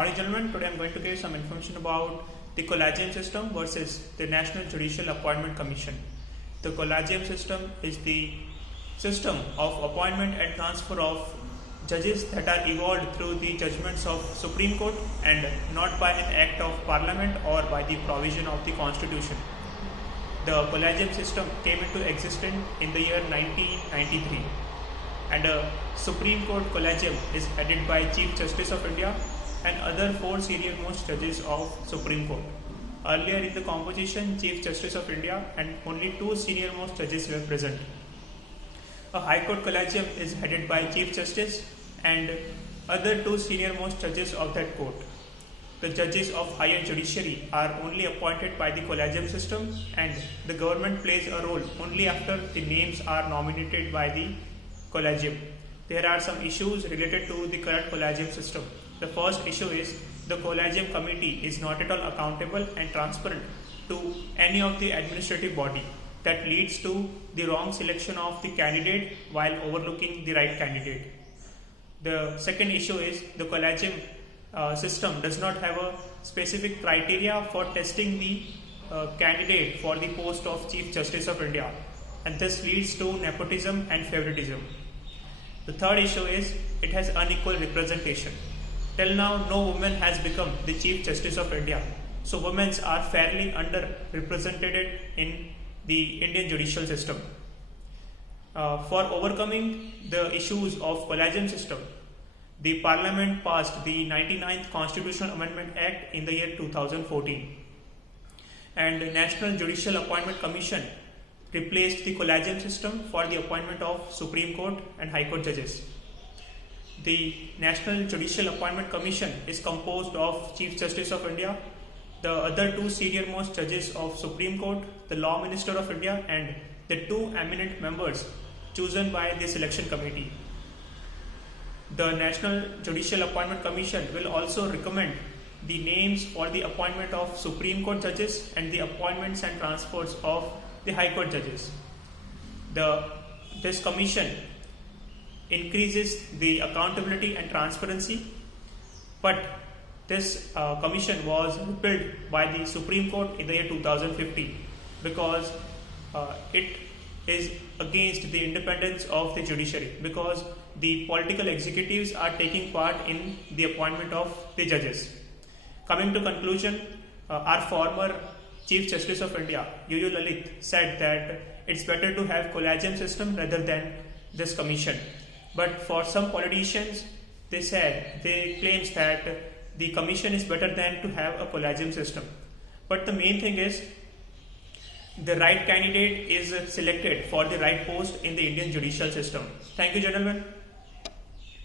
Howdy gentlemen, today I am going to give some information about the Collegium system versus the National Judicial Appointment Commission. The Collegium system is the system of appointment and transfer of judges that are evolved through the judgments of Supreme Court and not by an act of Parliament or by the provision of the Constitution. The Collegium system came into existence in the year 1993, and a Supreme Court Collegium is headed by Chief Justice of India and other 4 senior most judges of Supreme Court. Earlier in the composition, Chief Justice of India and only 2 senior most judges were present. A High Court Collegium is headed by Chief Justice and other 2 senior most judges of that court. The judges of higher judiciary are only appointed by the Collegium system, and the government plays a role only after the names are nominated by the Collegium. There are some issues related to the current Collegium system. The first issue is the Collegium committee is not at all accountable and transparent to any of the administrative body. That leads to the wrong selection of the candidate while overlooking the right candidate. The second issue is the Collegium system does not have a specific criteria for testing the candidate for the post of Chief Justice of India, and this leads to nepotism and favoritism. The third issue is it has unequal representation. Till now, no woman has become the Chief Justice of India, so women are fairly underrepresented in the Indian judicial system. For overcoming the issues of Collegium system, the Parliament passed the 99th Constitutional Amendment Act in the year 2014, and the National Judicial Appointment Commission replaced the Collegium system for the appointment of Supreme Court and High Court judges. The National Judicial Appointment Commission is composed of Chief Justice of India, the other 2 senior most judges of Supreme Court, the Law Minister of India, and the 2 eminent members chosen by the selection committee. The National Judicial Appointment Commission will also recommend the names for the appointment of Supreme Court judges and the appointments and transfers of the High Court judges. This commission increases the accountability and transparency, but this commission was repealed by the Supreme Court in the year 2015 because it is against the independence of the judiciary, because the political executives are taking part in the appointment of the judges. Coming to conclusion, our former Chief Justice of India, UU Lalit, said that it's better to have Collegium system rather than this commission. But for some politicians, they claims that the commission is better than to have a Collegium system. But the main thing is the right candidate is selected for the right post in the Indian judicial system. Thank you, gentlemen.